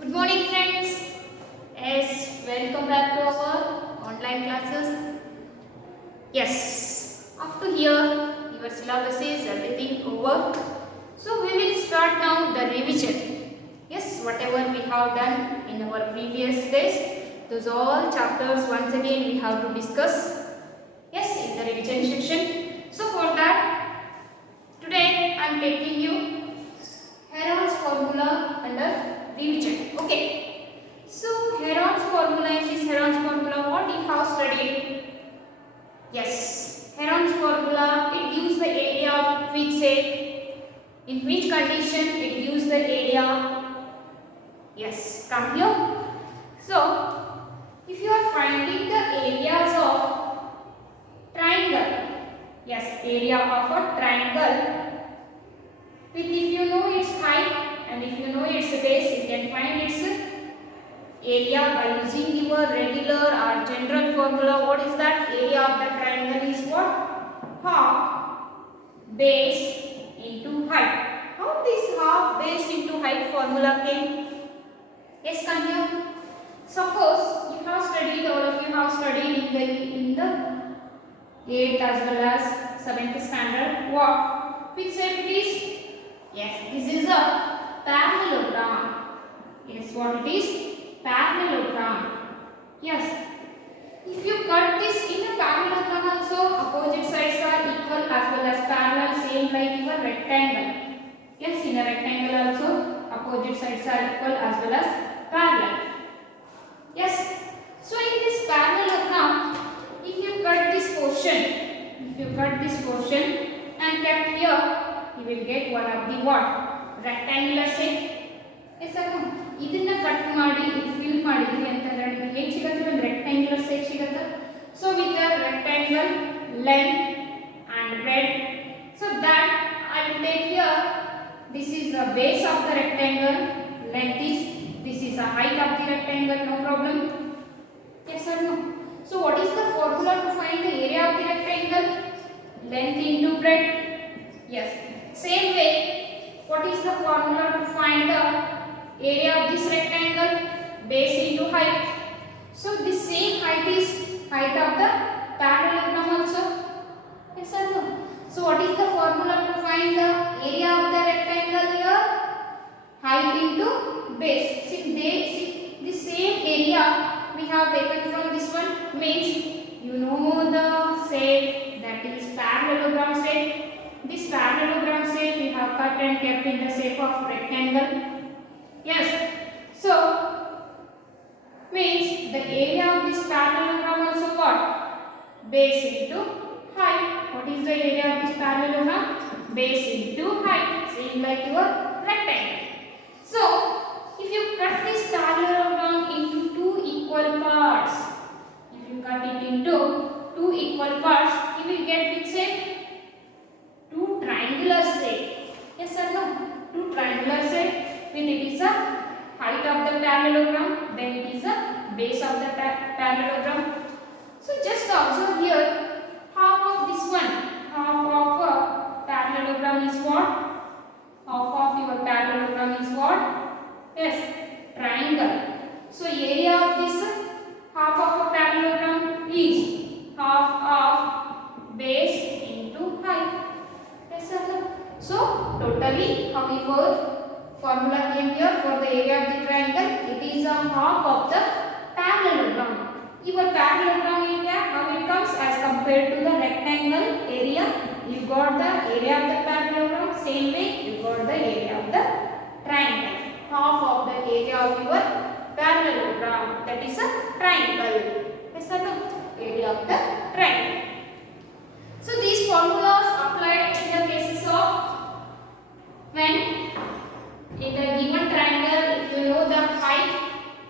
Good morning friends. Yes, welcome back to our online classes. Yes, after here your syllabus is everything over. So we will start now the revision. Yes, whatever we have done in our previous days, those all chapters once again we have to discuss. Yes, in the revision section. So for that, today I am taking you Heron's formula under revision. Okay. So Heron's formula, in this Heron's formula, what you have studied? Yes, Heron's formula, it gives the area of which shape, in which condition it gives the area. Yes, come here. So, if you are finding the areas of triangle, yes, area of a triangle, with if you know its height and if you know its base, you can find its area by using your regular or general formula. What is that? Area of the triangle is what? Half base into height. How this half base into height formula came? Yes, come here. Suppose you have studied, all of you have studied in the 8th as well as 7th standard. What? Which shape it is? Yes, this is a parallelogram. Yes, what it is? Parallelogram. Yes. If you cut this in a parallelogram also, opposite sides are equal as well as parallel, same like your rectangle. Yes, in a rectangle also, opposite sides are equal as well as parallel. Yes. So in this parallelogram, if you cut this portion and kept here, you will get one of the what? Rectangular shape. Yes or no? ಇದನ್ನ cut ಮಾಡಿ ಇದು fill ಮಾಡಿದ್ವಿ ಅಂತಂದ್ರೆ ನಿಮಗೆ ಹೇಗೆ ಸಿಗುತ್ತೆ? ಒಂದು rectangular shape ಸಿಗುತ್ತೆ. So with the rectangle length and breadth, so that I will take here, this is the base of the rectangle, length is, this is the height of the rectangle, no problem. Yes or no? So what is the formula to find the area of the rectangle? Length into breadth. Yes. Same way, what is the formula to find the area of this rectangle? Base into height. So this same height is height of the parallelogram also. Yes or no? So what is the formula to find the area of the rectangle here? Height into base. See the same area we have taken from this one, means you know the shape, that is parallelogram shape. This parallelogram shape we have cut and kept in the shape of rectangle. Yes. So means the area of this parallelogram also what? Base into height. What is the area of this parallelogram? Base into height. Same like your rectangle. So if you cut this parallelogram into two equal parts, if you cut it into two equal parts, you will get which shape? Two triangular shape. Yes or no? Two triangular shape. When it is a height of the parallelogram, then it is a base of the parallelogram. So just observe here, half of this one, half of a parallelogram is what? Half of your parallelogram is what? Yes, triangle. So area of this half of a parallelogram is half of base into height. Yes or no? So totally how we work? Formula came here for the area of the triangle. It is a half of the parallelogram. Your parallelogram area, how it comes as compared to the rectangle area. You got the area of the parallelogram. Same way you got the area of the triangle. Half of the area of your parallelogram. That is a triangle. Yes or no? Area of the triangle. So these formulas applied in the cases of when in the given triangle, if you know the height,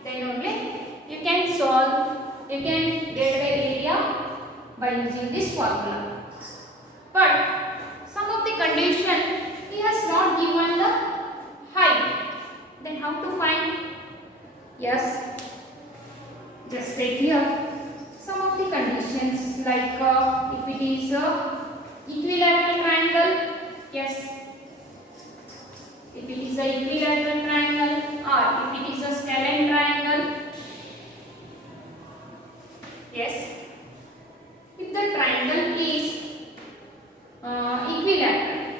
then only you can solve, you can get the area by using this formula. But some of the condition, he has not given the height, then how to find? Yes, just take here some of the conditions, like if it is a equilateral triangle, yes, is a equilateral triangle or if it is a scalene triangle. Yes, if the triangle is equilateral,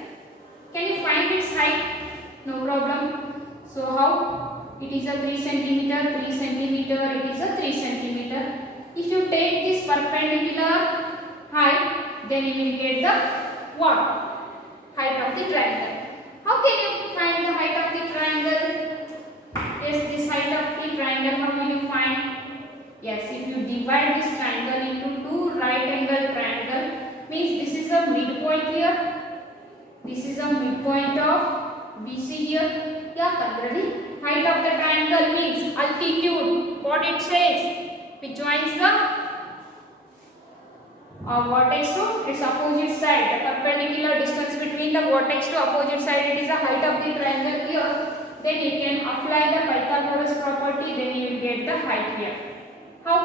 can you find its height? No problem. So how? It is a 3 centimeter, 3 centimeter, it is a 3 centimeter. If you take this perpendicular height, then you will get the what? Height of the triangle. How can you find the height of the triangle? Yes, this height of the triangle, how will you find? Yes, if you divide this triangle into two right angle triangle, means this is a midpoint here, this is a midpoint of BC here. Yeah, already height of the triangle means altitude. What it says? Which joins the vertex to its opposite side. The perpendicular distance between the vertex to opposite side, it is the height of the triangle here. Then you can apply the Pythagoras property, then you will get the height here. How?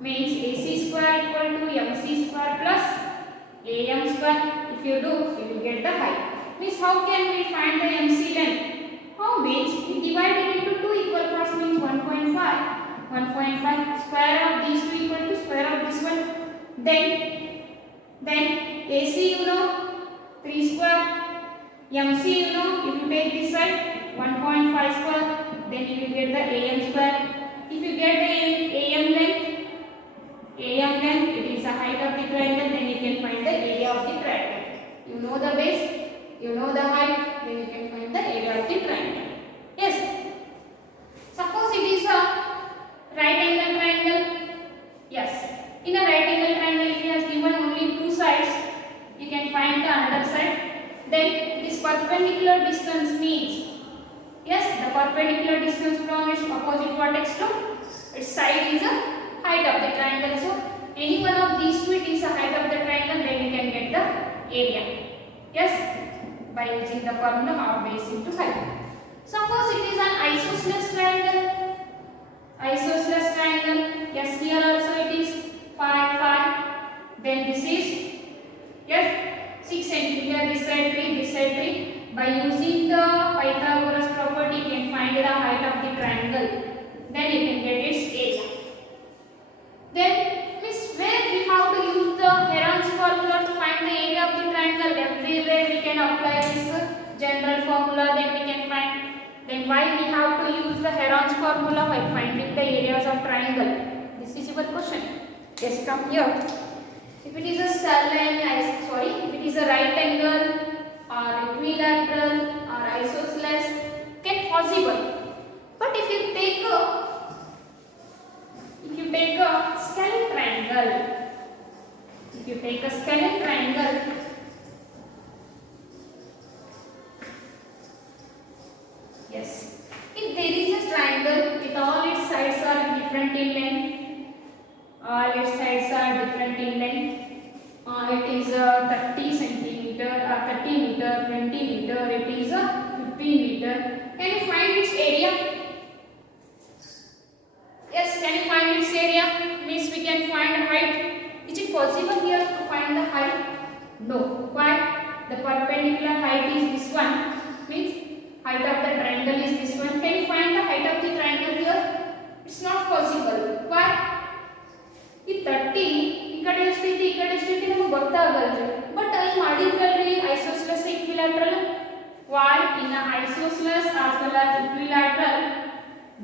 Means AC square equal to MC square plus AM square. If you do, you will get the height. Means how can we find the MC length? How? Means we divide it into two equal parts, means 1.5. 1.5 square of these two equal to square of this one. Then AC you know 3 square. MC you know, if you take this side 1.5 square, then you will get the AM square. If you get the AM length, it is the height of the triangle, then you can find the area of the triangle. You know the base, you know the height, then you can find the area of the triangle. Yes. Suppose it is a right angle triangle. Yes. In a right angle triangle, if it has given only two sides, you can find the another side. Then this perpendicular distance means, yes, the perpendicular distance from its opposite vertex to its side is a height of the triangle. So any one of these two, it is a height of the triangle, then you can get the area. Yes, by using the formula of base into height. Suppose it is an isosceles triangle. Isosceles triangle. Yes, here also it is 5, 5. Then this is, yes, 6 centimeter. This side 3, this side 3. By using the Pythagoras property, you can find the height of the triangle. Then you can get its area. Then, miss, where we have to use the Heron's formula to find the area of the triangle? Everywhere we can apply this general formula, then we can find. Then why we have to use the Heron's formula while finding the areas of triangle? This is your question. Yes, from here. If it is a if it is a right angle or equilateral or isosceles, can possible. But if you take a scalene triangle, yes, if there is a triangle with all its sides are different in length, it is 30 centimeter or 30 meter, 20 meter, it is 15 meter. Can you find its area? Yes, can you find its area? Means we can find height. Is it possible here to find the height? No. Why? The perpendicular height is this one. Means height of the triangle is this one. Can you find the height of the triangle here? It's not possible. Why? ಈ 30 ಈ ಕಡೆ ಎಷ್ಟಿದೆ ಈ ಕಡೆ ಎಷ್ಟಿದೆ ನಮಗೆ ಗೊತ್ತಾಗಲ್ಲ. But ಅಲ್ಲಿ ಮಾಡಿದ್ರಲ್ರಿ isosceles ಈಕ್ವಿಲ್ಯಾಟರಲ್. Why? In a isosceles as well as equilateral,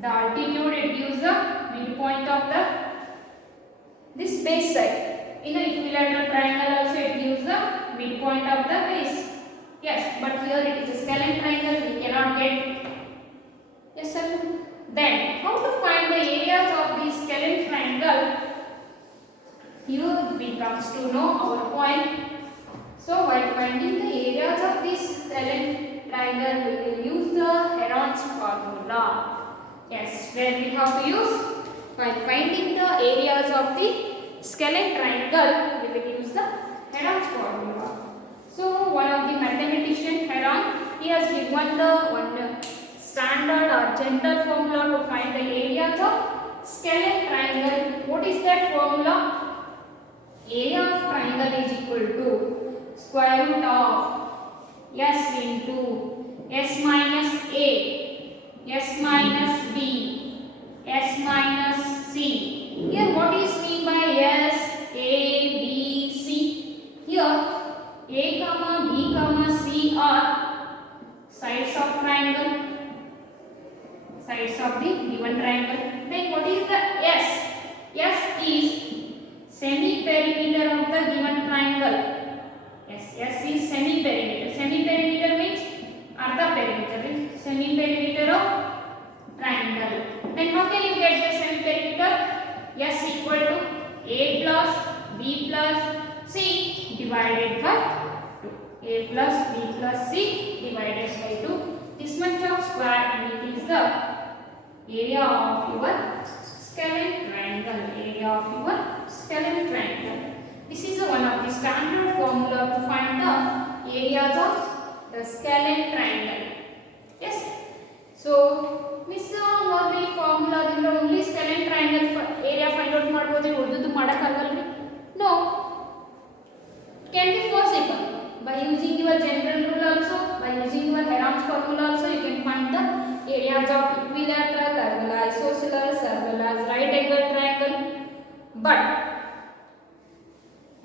the altitude it gives the midpoint of the this base side. In a equilateral triangle also it gives the midpoint of the base. Yes, but here it is a scalene triangle, we cannot get. Yes sir. Then how to find the areas of this scalene triangle? Here we comes to know our point. So while finding the areas of this scalene triangle, we will use the Heron's formula. Yes, where we have to use, while finding the areas of the scalene triangle, we will use the Heron's formula. So one of the mathematician Heron, he has given the one standard or general formula to find the areas of scalene triangle. What is that formula? Area of triangle is equal to square root of S into S minus A, S minus B, S minus C. Here what is mean by S, A, B, C? Here A comma B comma C are sides of triangle, sides of the given triangle. Then what is the S? S is semi-perimeter of the given triangle. Yes, S is semi-perimeter. Semi-perimeter means artha perimeter, semi-perimeter of triangle. Then how can you get the semi-perimeter? S equal to A plus B plus C divided by 2. A plus B plus C divided by 2. This much of square, and it is the area of your scalene triangle. Area of your scalene triangle. This is one of the standard formula to find the areas of the scalene triangle. Yes. So, Miss normally formula dinda only scalene triangle area find out ಮಾಡಬಹುದು, ಉಳಿದದ್ದು ಮಾಡಕ್ಕಾಗಲ್ರಿ? No. Can be possible by using your general rule also, by using your Heron's formula also. You can find the areas of equilateral as well as isosceles as well as right angle triangle. But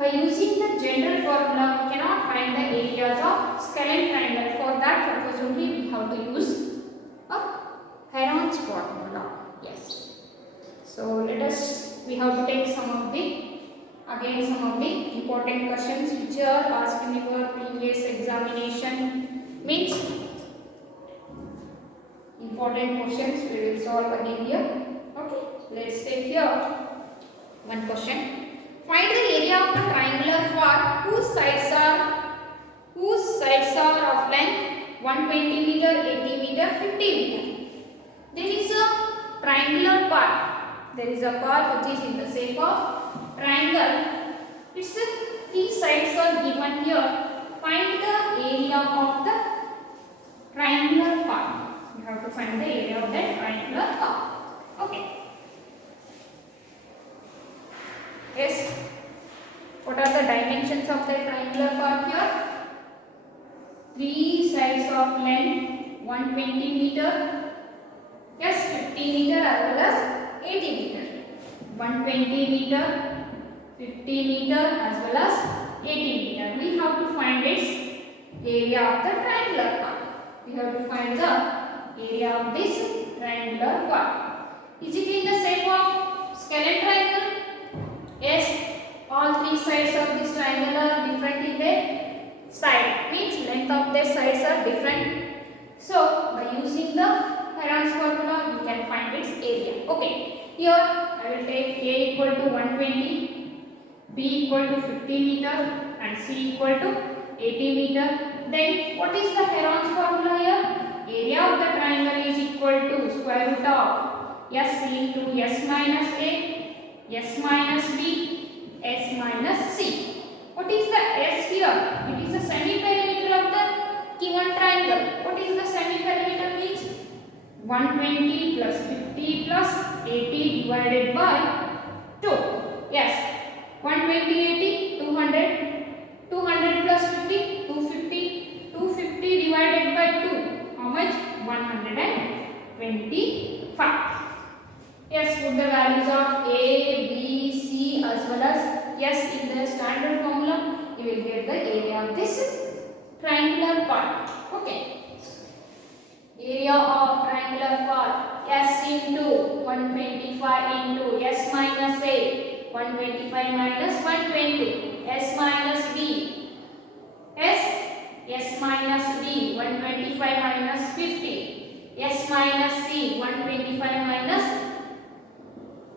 by using the general formula, we cannot find the areas of scalene triangle. For that purpose only we have to use a Heron's formula. Yes. So we have to take some of the important questions which are asked in your previous examination. Means important questions we will solve again here. Okay. Let's take here one question. Find the area of a triangular part whose sides are of length 120 meter, 80 meter, 50 meter. There is a triangular part. There is a part which is in the shape of triangle. Its three sides are given here. Find the area of the triangular part. You have to find the area of that triangular part. Okay. Yes. What are the dimensions of the triangular part here? Three sides of length 120 meter. Yes, 50 meter as well as 80 meter. 120 meter, 50 meter as well as 80 meter. We have to find its area of the triangular part. We have to find the area of this triangular part. Is it in the shape of scalene triangle? Yes. All three sides of this triangle are different in their side. Means length of their sides are different. So by using the Heron's formula, we can find its area. Okay. Here I will take A equal to 120, B equal to 50 meter, and C equal to 80 meter. Then what is the Heron's formula here? Area of the triangle is equal to square root of S into S minus A, S minus B, S minus C. What is the S here? It is the semi-perimeter of the given triangle. What is the semi-perimeter means? 120 plus 50 plus 80 divided by 2. Yes. 120, 80, 200. 200 plus 50, 250. 250 divided by 2. How much? 125. Yes, put the values of A, B, C as well as S in the standard formula. You will get the area of this triangular part. Okay. Area of triangular part S into 125 into S minus A. 125 minus 120. S minus B. S minus B. 125 minus 50. S minus C. 125 minus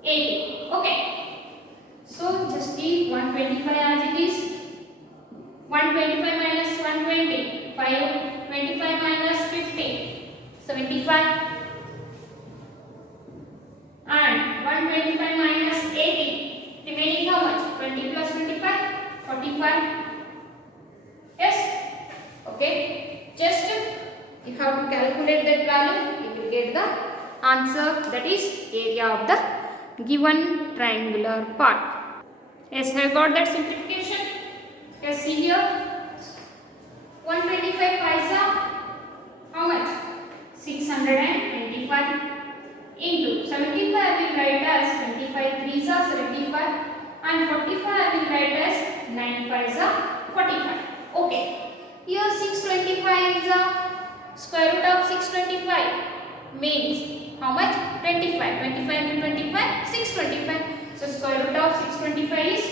80. Okay. So just keep 125 as it is. 125 minus 120. 25 minus 50. 75. And 125 minus 80. Remaining how much? 20 plus 25. 45. Yes. Okay. Just you have to calculate that value. You will get the answer, that is area of the given triangular part. Yes, have you got that simplification? Yes, see here. 125 paisa. How is the square root of 625 means how much? 25. 25 into 25, 625. So square root of 625 is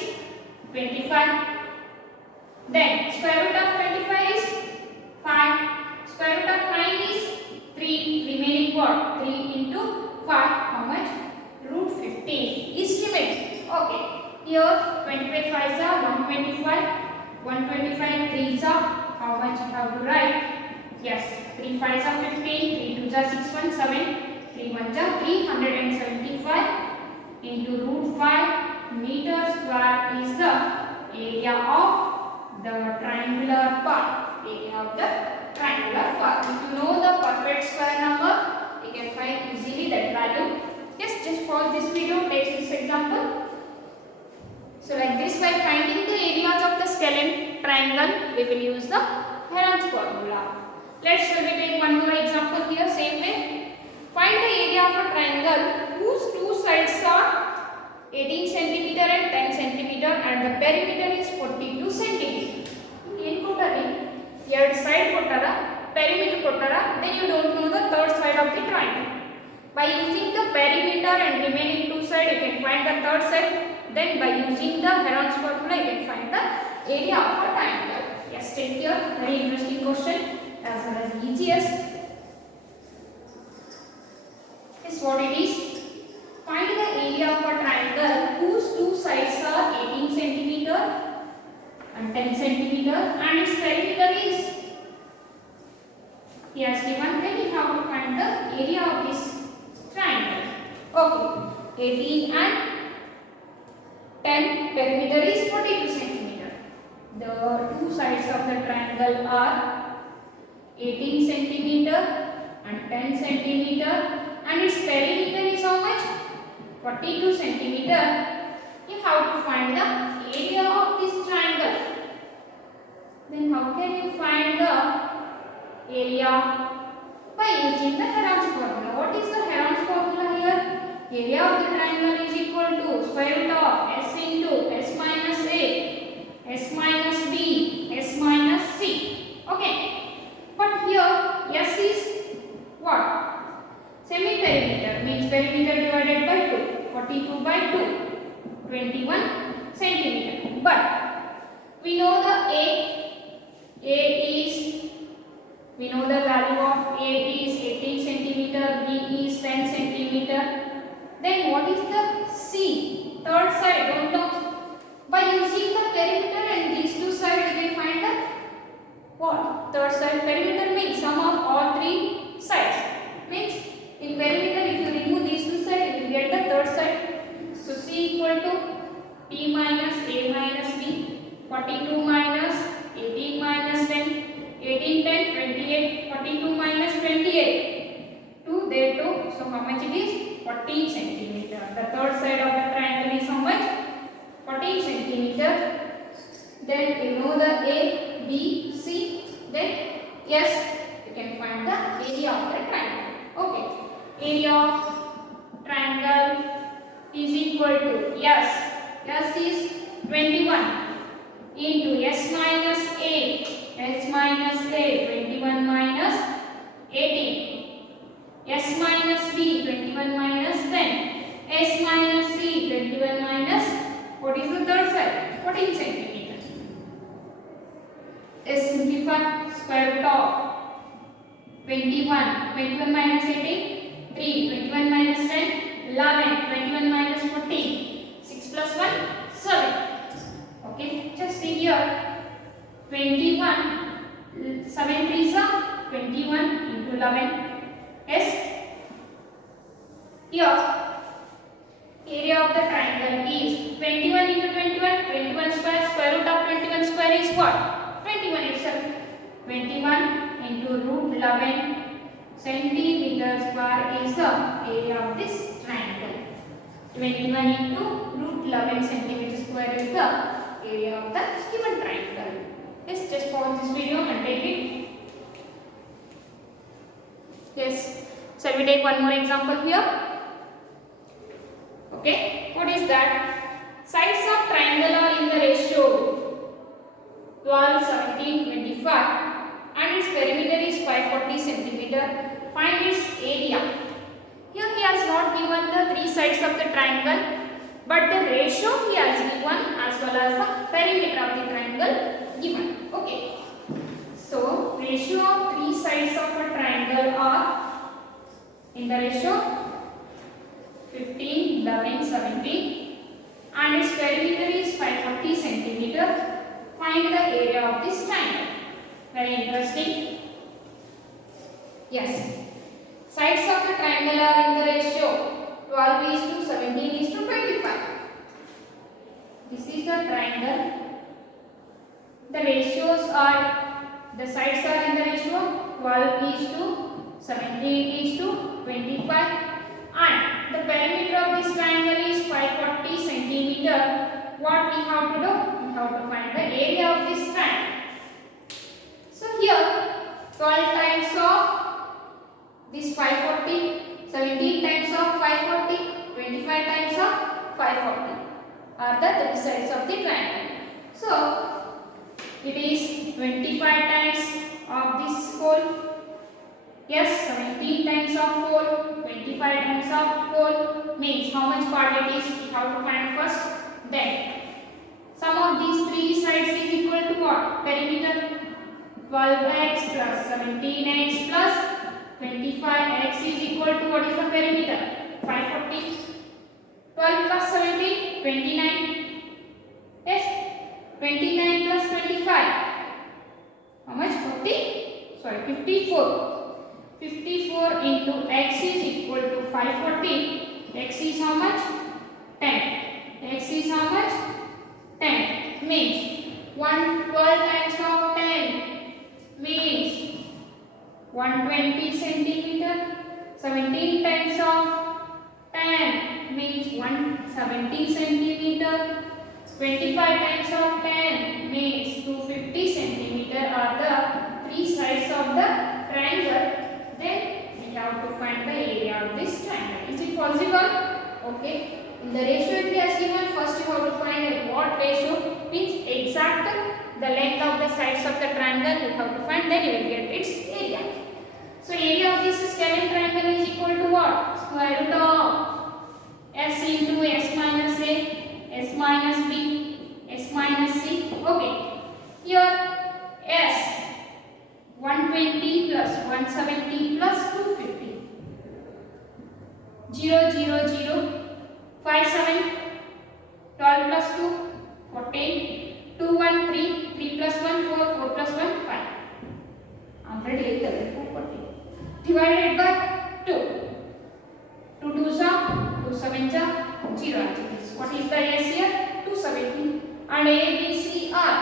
25. Then square root of 25 is 5. Square root of 9 is 3. Remaining what? 3 into 5. How much? Root 15 is remaining. Okay. Here 25 5s are 125. 125 3s are how much you have to write? Yes. 3 5s are 15. 3 2s are 6 1 7. 3 1s are 375 into root 5 meter square is the area of the triangular part. Area of the triangular part. If you know the perfect square number, you can find easily that value. Yes, just pause this video, take this example. So like this, by finding the areas of the scalene triangle, we will use the Heron's formula. Let's take one more example here, same way. Find the area of a triangle whose two sides are 18 cm and 10 cm and the perimeter is 42 cm. In totally, third side kottara, perimeter kottara, then you don't know the third side of the triangle. By using the perimeter and remaining two sides, you can find the third side. Then by using the Heron's formula, you can find the area of a triangle. Yes, take here. Very interesting question as well as easiest. Is what it is. Find the area of a triangle whose two sides are 18 cm and 10 cm and its perimeter is, he has given, then you have to find the area of this triangle. Okay, 18 and 10, perimeter is 42 cm. The two sides of the triangle are 18 cm and 10 cm and its perimeter is how much? 42 cm. You have to find the area of this triangle. Then how can you find the area? By using the Heron's formula. What is the Heron's formula here? Area of the triangle is equal to square root of s into s minus a, s minus b, s minus c. Okay. But here s is what? Semi-perimeter means perimeter divided by 2. 42 by 2. 21 centimeter. But we know the we know the value of A is 18 centimeter, B is 10 centimeter. Then what is the C? Third side, don't know. By using the perimeter and these two sides, we find the what? Third side. Perimeter means sum of all three sides. Means in perimeter, if you remove these two sides, you will get the third side. So C equal to P minus A minus B. 42 minus 18 minus 10. 18, 10, 28. 42 minus 28. 2 there 2. So how much it is? 14 centimeter. The third side of the triangle is how much? 14 centimeter. Then you know the A, B, C. Then yes, you can find the area of the triangle. Okay. Area of triangle is equal to yes. S is 21 into S minus A. S minus A 21 minus 18. S minus B 21 minus 10. S minus C 21 minus, what is the third side? 14 centimeter. S simplify, square root of 21. 21 minus 18, 3. 21 minus 10, 11. 21 minus 14, 6 plus 1, 7. Okay, just see here. 21, 7 3s are 21 into 11. Yes. Here, area of the triangle is 21 into 21, 21 square. Square root of 21 square is what? 21 itself. 21 into root 11 centimeter square is the area of this triangle. 21 into root 11 centimeter square is the area of the given triangle. Yes, just pause this video and take it. Yes, shall we take one more example here? Okay, what is that? Sides of triangle are in the ratio 12, 17, 25 and its perimeter centimeter. Find its area. Here he has not given the three sides of the triangle, but the ratio he has given as well as the perimeter of the triangle given. Okay. So ratio of three sides of a triangle are in the ratio 15, 11, 17, and its perimeter is 540 centimeter. Find the area of this triangle. Very interesting. Yes. Sides of the triangle are in the ratio 12 is to 17 is to 25. This is the triangle. The ratios are, the sides are in the ratio 12 is to 17 is to 25, and the perimeter of this triangle is 540 centimeter. What we have to do? We have to find the area of this triangle. So here 12 times of this 540, 17 times of 540, 25 times of 540 are the three sides of the triangle. So it is 25 times of this whole. Yes, 17 times of whole, 25 times of whole means how much part it is we have to find first. Then sum of these three sides is equal to what? Perimeter 12x plus 17x plus 25x is equal to what is the perimeter? 540. 12 plus 17, 29. Yes, 29 plus 25. How much? 54. 54 into x is equal to 540. X is how much? 10. X is how much? 10. Means 12 times of 10 means 120 centimeter. 17 times of 10 means 170 centimeter. 25 times of 10 means 250 centimeter are the three sides of the triangle. Then we have to find the area of this triangle. Is it possible? Okay. In the ratio it has given, first you have to find what ratio means exact the length of the sides of the triangle you have to find, then you will get its area. So area of this scalene triangle is equal to what? Square root of s into s minus a, s minus b, s minus c. Okay. Here s 120 plus 170 plus 250. 0, 0, 0, 5, 7, 12 plus 2, 14, 2, 1, 3, 3 plus 1, 4, 4 plus 1, 5. Already 440. Divided by 2. 2 2s are 2 7s are 0. What is the s here? 270. And a, b, c are.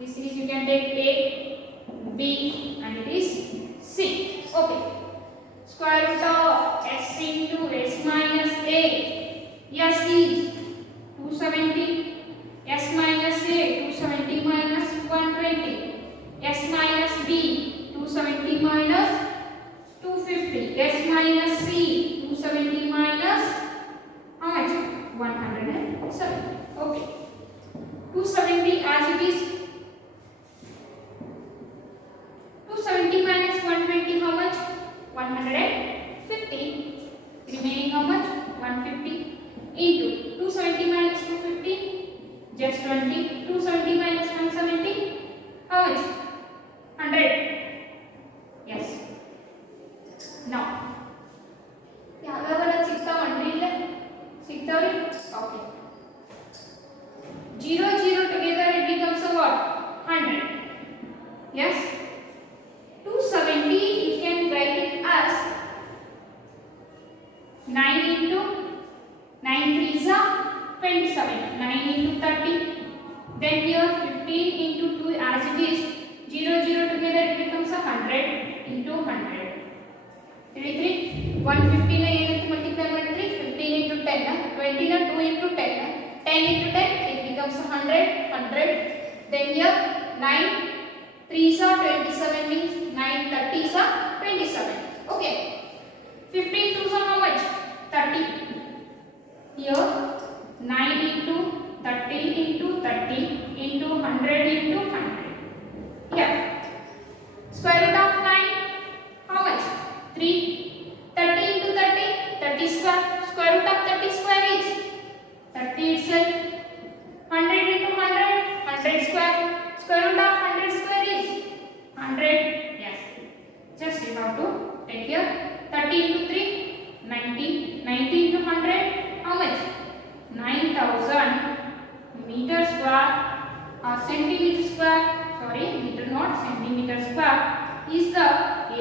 This is you can take a, b, and it is c. Okay. Square root of s into s minus a. S is 270. S minus a 270 minus 120. S minus b 270 minus 250. S minus c 270 minus how much? 170. Okay. 270 as it is. 270 minus 120 how much? 150. Remaining how much? 150 into 270 minus 250 just 20. 270 minus 170 how much? 100. Yes. Now ಯಾವ್ಯಾವ ಸಿಗ್ತಾವನ್ರಿ ಇಲ್ಲ ಸಿಗ್ತಾವ್ರಿ. Okay. 0 0 together it becomes a what? 100. Yes. 270 you can write it as 9 into 9 3s are 27. 9 into 30. Then here 15 into 2 as it is. 0 0 together it becomes a 100 into 100. 33. 150 na ಏನಕ್ಕೆ multiply ಮಾಡಿದ್ರಿ? 15 into 10 20 na 2 into 10 10 into 10 it becomes 100 100. Then here 9 3s are 27 means 9 30s are 27. Okay. 15 2s are how much? 30. Here 9 into 30 into 30 into 100 into 100. Here square root of 9 how much?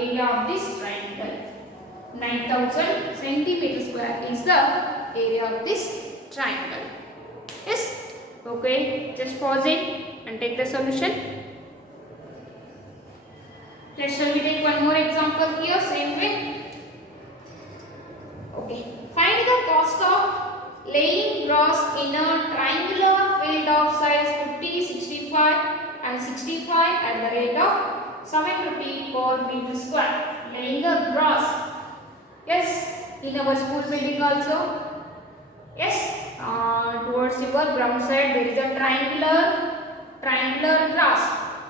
area of this triangle. 9000 centimeter square is the area of this triangle. Yes? Okay, just pause it and take the solution. Shall we take one more example here, same way? Okay. Find the cost of laying grass in a triangular field of size 50, 65 and 65 at the rate of 7 rupee per meter square. Laying the grass. Yes, in our school building also. Yes, towards your ground side there is a triangular grass.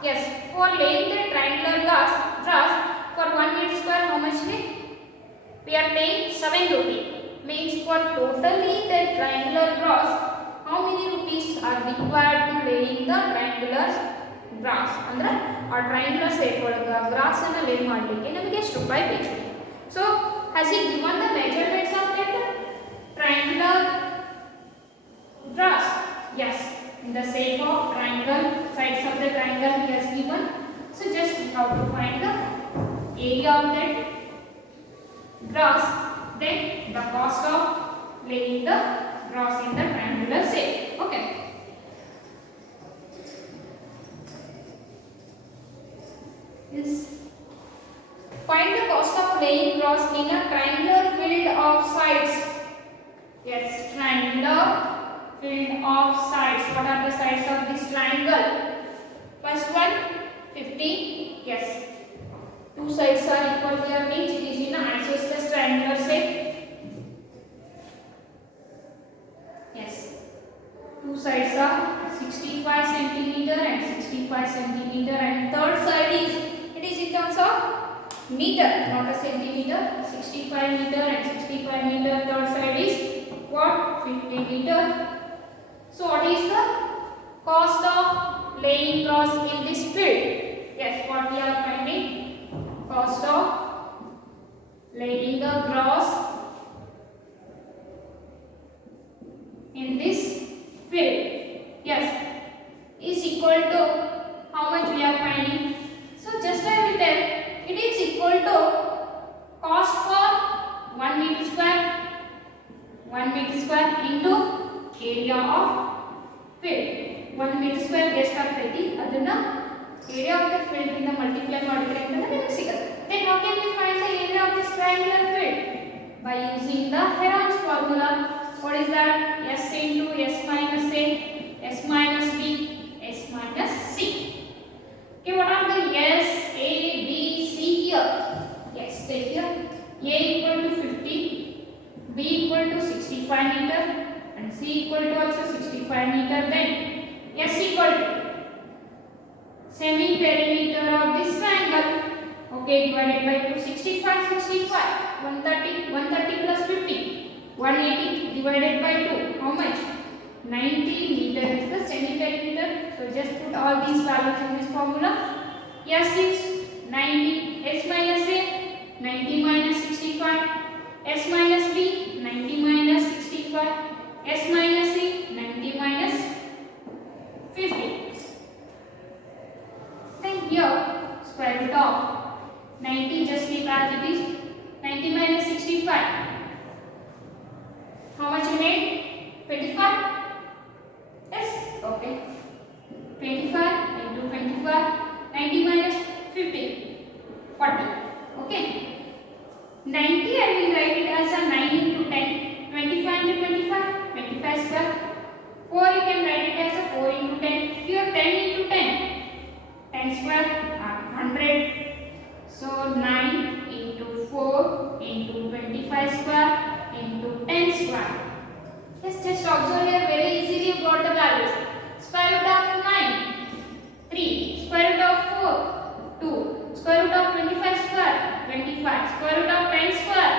Yes, for laying the triangular grass for 1 meter square, how much we are paying 7 rupee. Means for totally the triangular grass, how many rupees are required to laying the triangular grass? Andre our triangular shape grass and lay ಮಾಡಲಿಕ್ಕೆ ನಮಗೆ ಎಷ್ಟು ರೂಪಾಯಿ ಬೇಕು. So has he given the measurements of that triangular grass? Yes, in the shape of triangle, sides of the triangle he has given. So just we have to find the area of that grass, then the cost of laying the grass in the triangular shape. Okay. Yes. Find the cost of laying grass in a triangular field of sides. Yes, triangular field of sides. What are the sides of this triangle? First one 50. Yes. Two sides are equal here, means it is in an isosceles triangular shape. Yes. Two sides are 65 centimeter and 65 centimeter, and third side is, it is in terms of meter, not a centimeter. 65 meter and 65 meter. Third side is what? 50 meter. So what is the cost of laying grass in this field? Yes, what we are finding? Cost of laying the grass in this field, yes, is equal to how much we are finding. So just I will tell, it is equal to cost for 1 meter square, 1 meter square into area of field. 1 meter square ಎಷ್ಟು ಆಗ್ತೈತಿ ಅದನ್ನ area of the field ಇಂದ multiply ಮಾಡಿದ್ರೆ ಅಂತ ನಮಗೆ ಸಿಗುತ್ತೆ. Then how can we find the area of this triangular field? By using the Heron's formula. What is that? S into S minus A, S minus B, S minus C. Okay, what are the S, A, B, C here? Yes, take here. A equal to 50, B equal to 65 meter, and C equal to also 65 meter. Then S equal to semi-perimeter of this triangle. Okay, divided by 2, 65, 65, 130 plus 50, 180 divided by 2, how much? 90 meter is the semi-perimeter. So just put all these values in this formula. S is 90, S minus A, 90 minus 65, S minus B, 90 minus 65, S minus C, 90 minus 50. Then here, square root of 90, just keep as it is. 90 minus 65. How much you made? 25? Yes? Okay. 25 into 25. 90 minus 50. 40. Okay. 90 I will write it as a 9 into 10. 25 into 25. 25 square. 4 you can write it as a 4 into 10. Here 10 into 10. 10 square are 100. So 9 into 4 into 25 square into 10 square. Yes, just observe here, very easily you got the values. Square root of 9, 3. Square root of 4, 2. Square root of 25 square, 25. Square root of 10 square,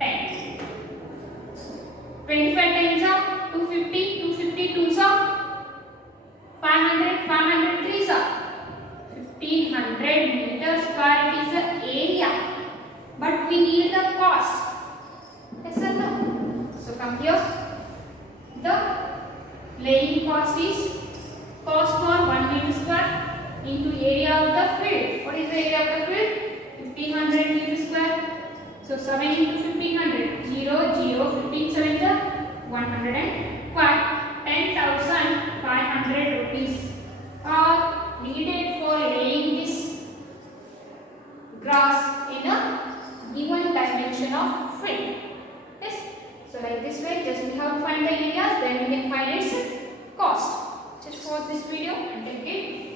10. 25 times up, 250, 250 2s up, 500, 500 3s up. 1500 meter square is the area, but we need the cost. Yes or no? So come here, the laying cost is cost for 1 meter square into area of the field. What is the area of the field? 1500 meter square. So 7 into 1500, 0, 0, 15 7 105. 10,500 rupees are needed for laying this grass in a given dimension of field. Yes. So like this way, just we have to find the areas, then we can find its cost. Just pause this video and take it.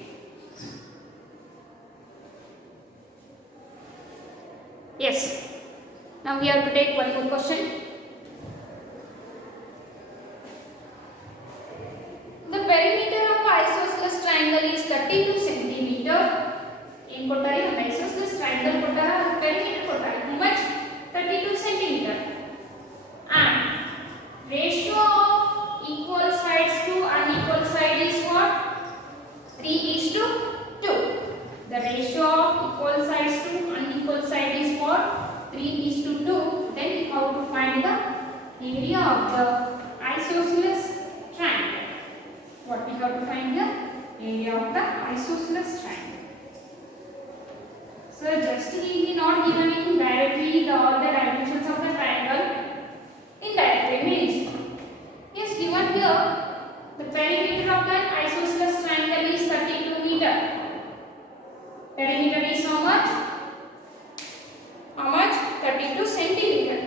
Yes. Now we have to take one more question. The perimeter of isosceles triangle is 32 centimeter. In kotari isosceles triangle kotara perimeter kotari how much? 32 centimeter. And ratio of equal sides to unequal side is what? 3:2. The ratio of equal sides to unequal side is what? 3:2. Then we have to find the area of the isosceles triangle. What we have to find the area of the isosceles triangle. So just he not given in directly all the dimensions of the triangle. Indirectly means he is given here the perimeter of the isosceles triangle is 32 meter. Perimeter is how much? How much? 32 centimeter.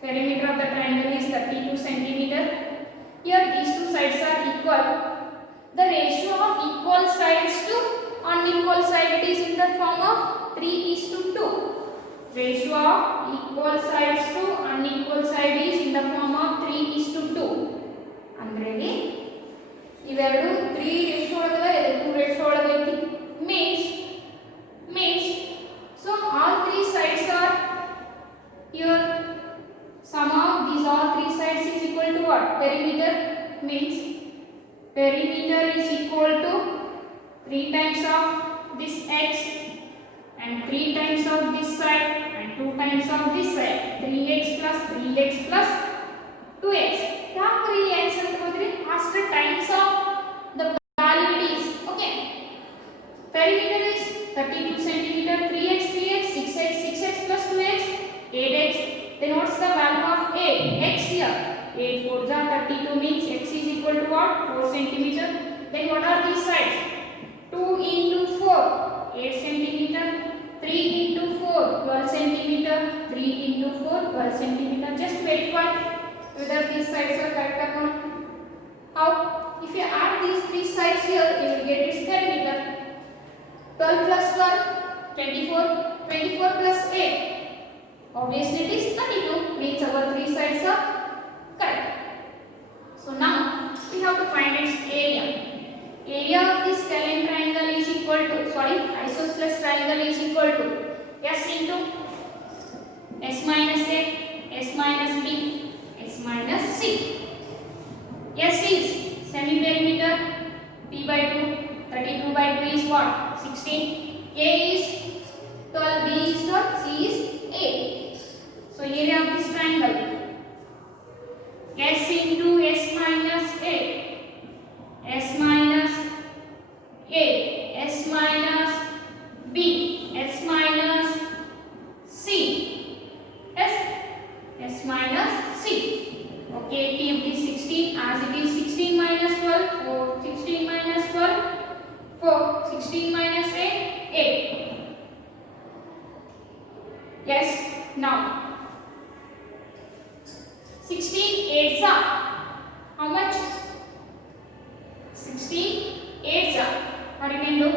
Perimeter of the triangle is 32 centimeter. Here these two sides are equal. The ratio of equal sides to unequal side it is in the form of 3:2. Ratio of equal sides to unequal side is in the form of 3:2. Andre iveru 3 ratio ಒಳಗದ 2 ratio ಒಳಗೈತಿ means so all three sides are here. Sum of these all three sides is equal to what? Perimeter means perimeter is equal to 3 times of this x and 3 times of this side and 2 times of this side. 3x plus 2x. How 3x and 3 after times of the value it is. Okay. Perimeter is 32 centimeter. 3x 6x plus 2x 8x. Then what's the value of a? X here. 8 4 32 means x is equal to what? 4 centimeter. Then what are these sides? 2 into 4 8 centimeter. 3 into 4 12 centimeter. 3 into 4 12 centimeter. Just verify whether these sides are correct or not. How? If you add these three sides here, you will get its perimeter. 12 plus 12 24. 24 plus 8. Obviously it is 32, means our three sides are correct. So now we have to find its area. Area of this scalene triangle is equal to, isosceles triangle is equal to S into S minus A, S minus B, S minus C. S is semi-perimeter, P by 2, 32 by 2 is what? 16. A is 12, B is 12, C is 8. So area of this triangle S into S minus A, S minus A, S minus B, S minus C, S minus C. Okay, keep this 16 as it is. 16 minus 12, 4, 16 minus 12, 4, 16 minus 8, 8. Yes, now 16 8s are how much? 16 8s are. What you can do?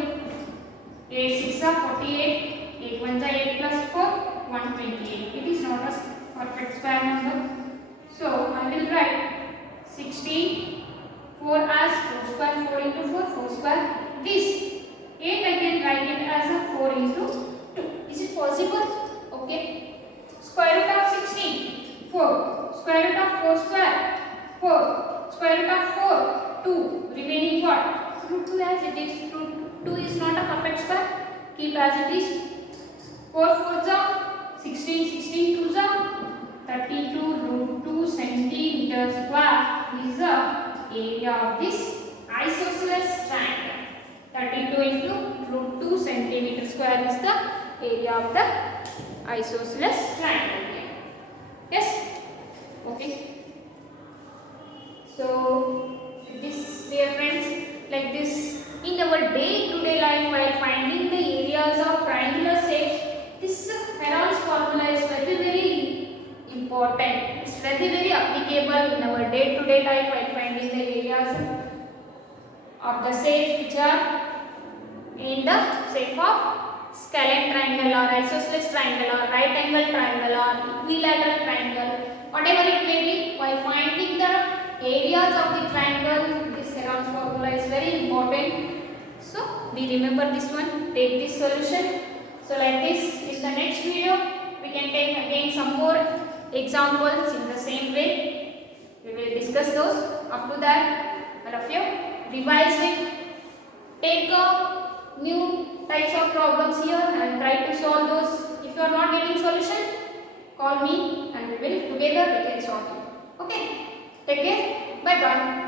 8 6 are 48. 8 1 is 8 plus 4 128. It is not a perfect square number. So I will write 16 4 as 4 square, 4 into 4 4 square. This 8 I can write it as a 4 into 2. Is it possible? Okay. Square root of 16 4. Square root of 4 square 4. Square root of 4 2. Remaining what? Root 2 as it is. Root 2 is not a perfect square. Keep as it is. 4 4 16 16 2 32 root 2 centimeter square is the area of this isosceles triangle. 32 into root 2 centimeter square is the area of the isosceles triangle. Yes? Okay. So, this, dear friends, like this, in our day-to-day life, while finding the areas of triangular shapes, this Heron's formula is very, very important. It's very, very applicable in our day-to-day life while finding the areas of the shapes which are in the shape of scalene triangle or isosceles triangle or right angle triangle or equilateral triangle, whatever it may be. While finding the areas of the triangle, this Heron's formula is very important. So we remember this one, take this solution. So like this, in the next video we can take again some more examples in the same way. We will discuss those. Up to that, all of you revise it, take new types of problems here and try to solve those. If you are not getting solution, call me and we will together we can solve it. Okay, take care, bye bye.